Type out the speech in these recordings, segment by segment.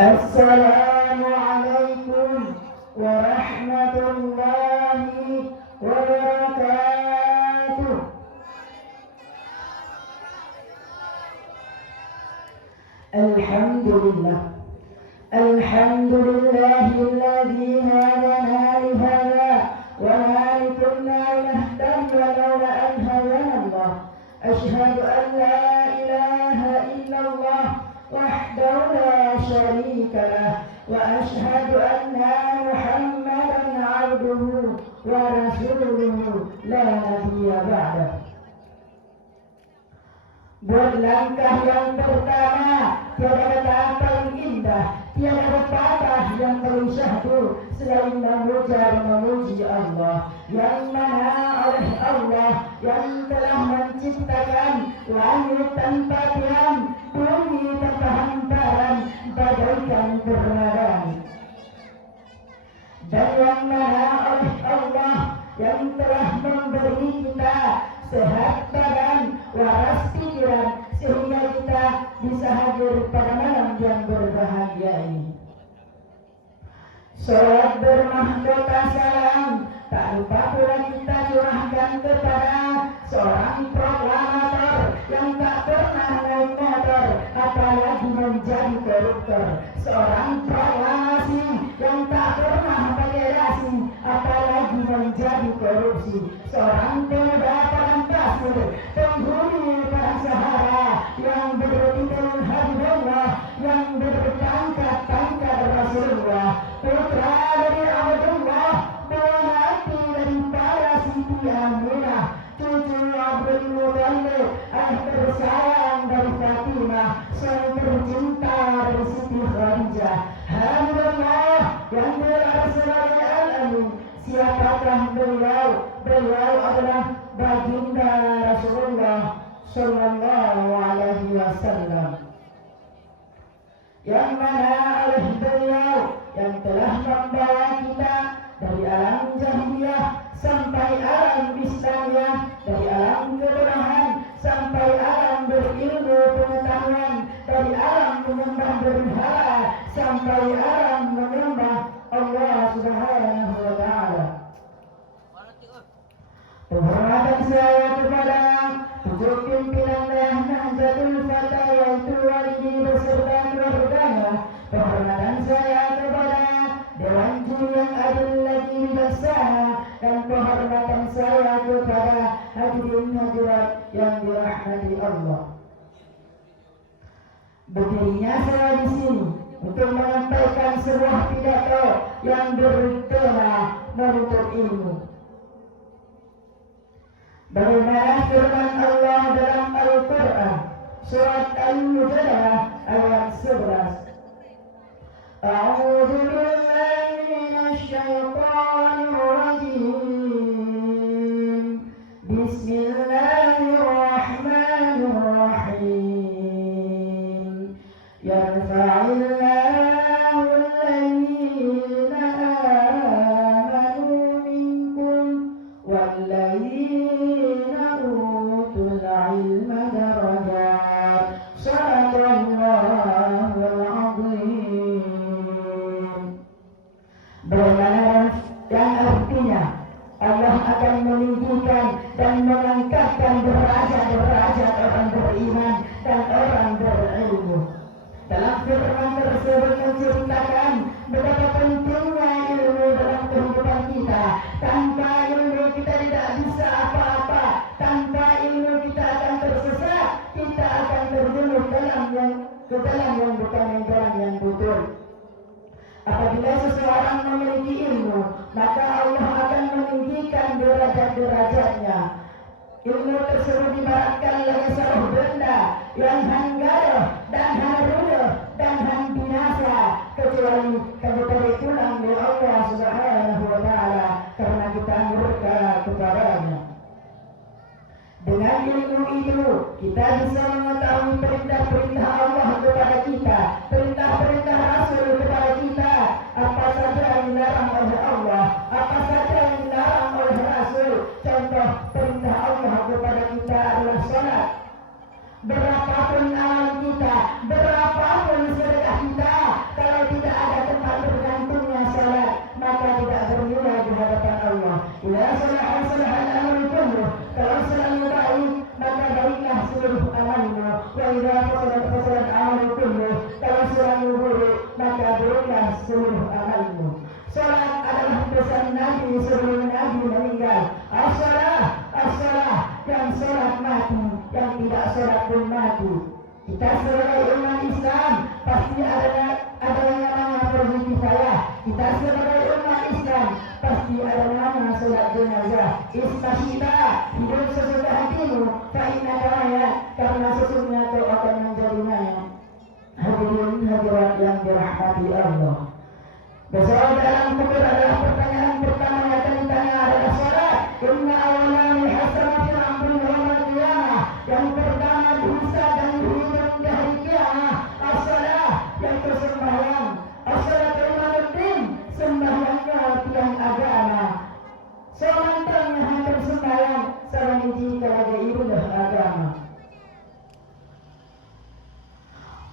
Assalamualaikum warahmatullahi wabarakatuh. Alhamdulillah. Alhamdulillahilladzi hadana li hadza wa ma kunna linahtadiya lawla an hadana Allah. Asyhadu an la ilaha illallah wahdahu la syarika lah wa asyhadu anna Muhammadan 'abduhu wa rasuluhu la nabiyya ba'dah. Buat langkah yang pertama, tiada kata paling indah, tiada pepatah yang paling syahdu selain memuji Allah, yang mana oleh Allah yang telah menciptakan langit tanpa tiang, bumi tanpa hamparan, bagaikan bernadan. Dan yang mana oleh Allah yang telah memberi kita sehat badan, waras pikiran, sehingga kita bisa hadir pada malam yang berbahagia ini. Salawat bermahkota salam tak lupa pula kita curahkan kepada seorang proklamator yang tak pernah naik motor, apalagi menjadi koruptor. Seorang proklamasi yang tak pernah pakai dasi, apalagi menjadi korupsi. Seorang pemuda padang pasir, penghuni padang Sahara, yang bertitel Habibullah, yang berpangkat Rasulullah, putra dari Abdullah, buah hati dari para Siti Aminah, cucu Abdul Muttalib, anak tersayang dari Fatimah, sang tercinta dari Siti Khadijah. Habibullah yang gelar sebagai Al-Amin. Siapakah beliau? Beliau adalah baginda Rasulullah Sallallahu Alaihi Wasallam, yang mana oleh beliau yang telah membawa kita dari alam jahiliyah sampai alam Islamiyah, dari alam kebodohan sampai alam berilmu pengetahuan, dari alam menyembah berhala sampai alam menyembah Allah Subhanahu wa Ta'ala. Penghormatan saya kepada tujuh pimpinan Nahdlatul Fatah yaitu Walidi beserta keluarganya. Penghormatan saya kepada Dewan Juri yang adil lagi bijaksana, dan penghormatan saya kepada hadirin hadirat yang dirahmati Allah. Berdirinya saya di sini untuk menyampaikan sebuah pidato yang bertema menuntut ilmu. Bagaimana firman Allah dalam Al-Quran surat Al-Mujadalah ayat 11. A'udzu billahi minasy syaithanir rajim. Bismillahirrahmanirrahim. Yarfa'illahu alladhina amanu minkum walladzina utul ilma darajat. Shadaqallahul azim. Bagaimana yang artinya Allah akan meninggikan dan mengangkatkan derajat-derajat orang beriman dan orang berilmu. Dalam firman tersebut menceritakan betapa pentingnya ilmu dalam kehidupan kita. Tanpa ilmu kita tidak bisa apa-apa. Tanpa ilmu kita akan tersesat. Kita akan terjerumus ke dalam yang bukan jalan yang betul. Apabila seseorang memiliki ilmu, maka Allah akan meninggikan derajat-derajatnya. Ilmu tersebut dibaratkan oleh sebuah benda yang hanggaruh dan haruduh dan binasa, kecuali kepada tulang dari Allah Subhanahu wa Ta'ala, karena kita murka kepadanya. Dengan ilmu itu kita bisa mengetahui perintah-perintah Allah kepada kita, perintah-perintah Rasul kepada kita, apa saja yang dilarang oleh Allah, apa saja yang dilarang oleh Rasul. Contoh perintah Allah kepada kita adalah salat. Berapapun amal kita, berapapun sedekah kita, kalau seluruh amalmu. Salat adalah pesan Nabi sebelum Nabi meninggal. As-salah, as-salah, yang salat mati, yang tidak salat pun mati. Kita sebagai umat Islam pasti ada yang namanya fardu kifayah. Kita sebagai umat Islam pasti ada namanya salat jenazah. Istashita, hidup sesudah hatimu, fa'inna kawaya, karena sesungguhnya kau akan menjadi mayat. Hadirin hadirat yang dirahmati Allah. Besok dalam kubur adalah pertanyaan pertama yang akan ditanya adalah salat. Inna awalani hasanah fil amri yawmal qiyamah. Yang pertama dihisab dan dihitung di hari kiamat. As-salah, yaitu sembahyang. As-salatu imanuddin, sembahyangnya tiang agama. Semantangnya hampir sembahyang, sarang hiji kalaga ibadah agama.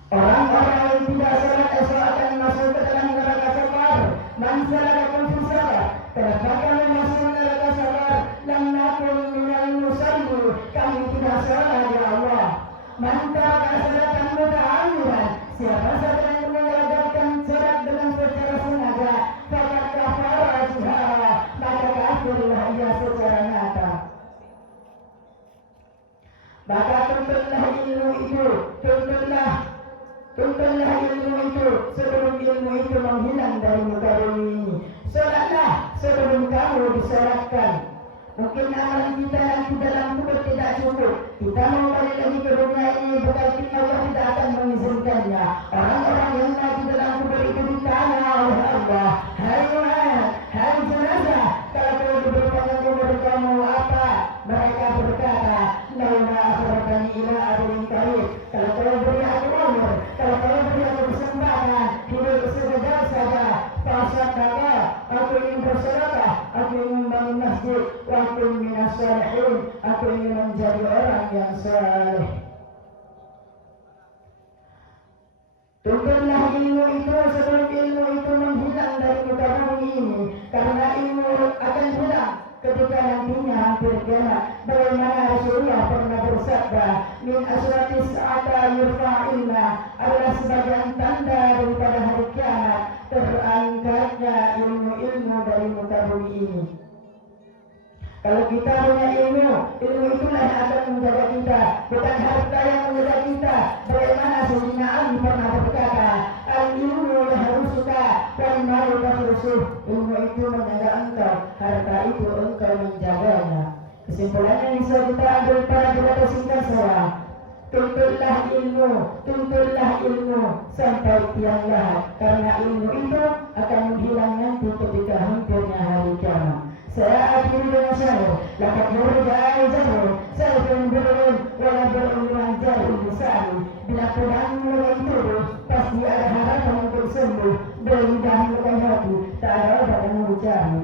Orang-orang yang tidak salat esok akan masuk ke dalam neraka sabar. Man salakakum fi sabar, kenapa kami masuk neraka sabar? Lam nakun minal musalli, kami tidak salat ya Allah. Man taraka salatan muta'ammidan, siapa saja yang meninggalkan salat dengan secara sengaja, faqad kafara jihara, maka kafirlah ia secara nyata. Maka tuntutlah ilmu itu, tuntutlah ilmu itu sebelum ilmu itu menghilang dari muka bumi ini. Salatlah sebelum kamu disolatkan. Mungkin amalan kita yang di dalam kubur tidak cukup. Kita mau balik lagi ke dunia ini, bukan Allah tidak akan mengizinkannya. Orang-orang yang mati dalam kubur itu ditanya oleh Allah, hai mayat, hai jenazah, kalau kau diberikan umur kamu apa? Mereka berkata, launa akhiratani ila adilin karib. Kalau kau beri aku umur, kalau kau beri aku kesempatan hidup sekejap saja, fasadaka, aku ingin bersedekah, aku ingin membangun masjid, wa kun minas salihin, aku ingin menjadi orang yang saleh. Tuntutlah ilmu itu sebelum ilmu itu menghilang dari muka bumi ini, karena ilmu akan hilang ketika nantinya hampir kiamat. Bagaimana Rasulullah pernah bersabda, min asratis sa'ata yurfa'ilna, adalah sebagian tanda daripada hari kiamat terangkatnya ilmu-ilmu dari muka bumi ini. Kalau kita punya ilmu itulah yang akan menjaga kita, bukan harta yang menjaga kita. Bagaimana Sayyidina Ali pernah berkata, al-ilmu yahrusuka wal malu tahrusuh. Ilmu itu menjaga engkau, harta itu engkau menjaganya. Kesimpulannya bisa kita ambil pada berada singkat saya. Tuntutlah ilmu sampai tiang lahat, karena ilmu itu akan menghilang nanti ketika hampirnya hari kiamat. Saya akhiri dengan syair, laqad yurja'u zahru sayfun burun wala burun jahil bisari. Bila pedang mulai turun, pasti ada harapan untuk sembuh. Belidah mulai hati, tak ada obat yang mencari.